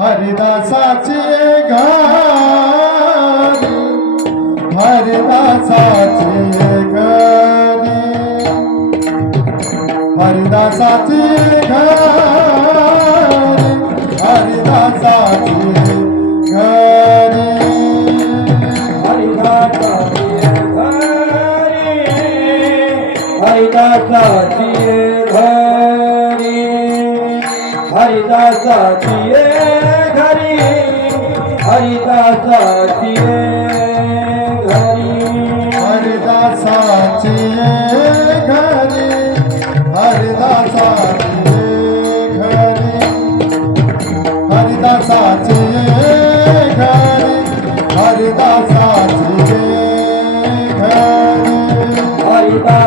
हरिदासाचे गाणी हरिदासाचे गणी. हरिदासाचे गाणी हरिदासाचे गाणी हरिदासाची घरी हरिदासाची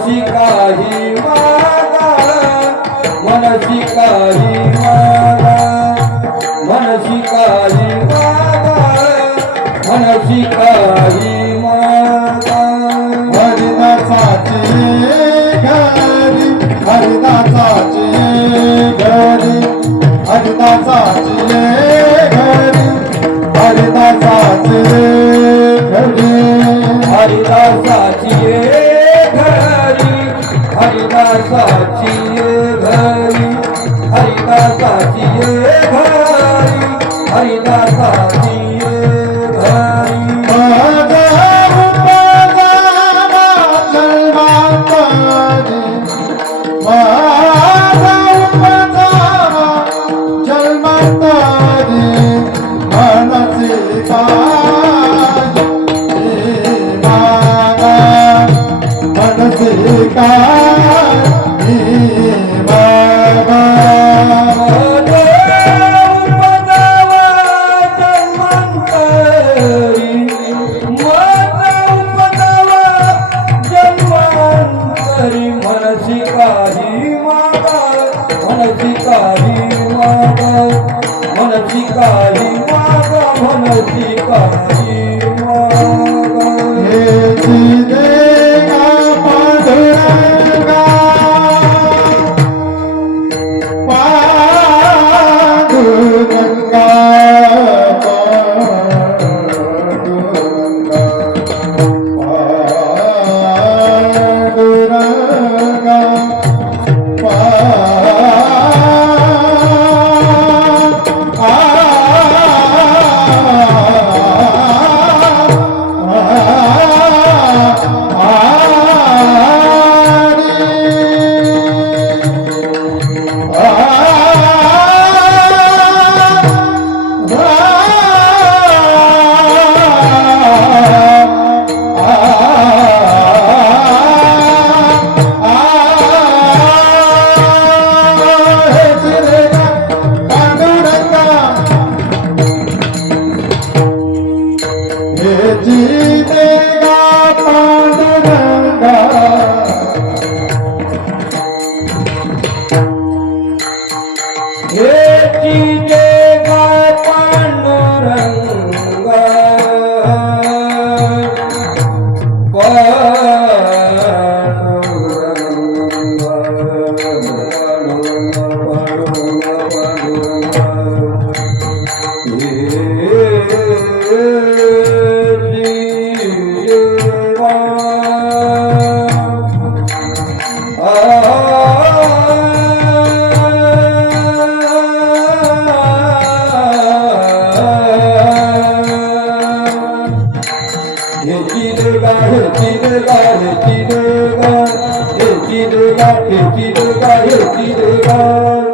मनसी काही मागा मनसी काही मागा मनसी काही मागा मनसी काही मागा हरिदासाचे घरी हरिदासाचे घरी हरिदासाचे हरिदासाची घरी हरिदासाची घरी हरिदासाची घरी. काही मागा मनसी काही मागा मनसी काही জিতে Hey, Kidurga, Hey, Kidurga, Hey, Kidurga, Hey, Kidurga, Hey, Kidurga, Hey, Kidurga, Hey, Kidurga, Hey, Kidurga, Hey, Kidurga, Hey, Kidurga, Hey, Kidurga, Hey, Kidurga,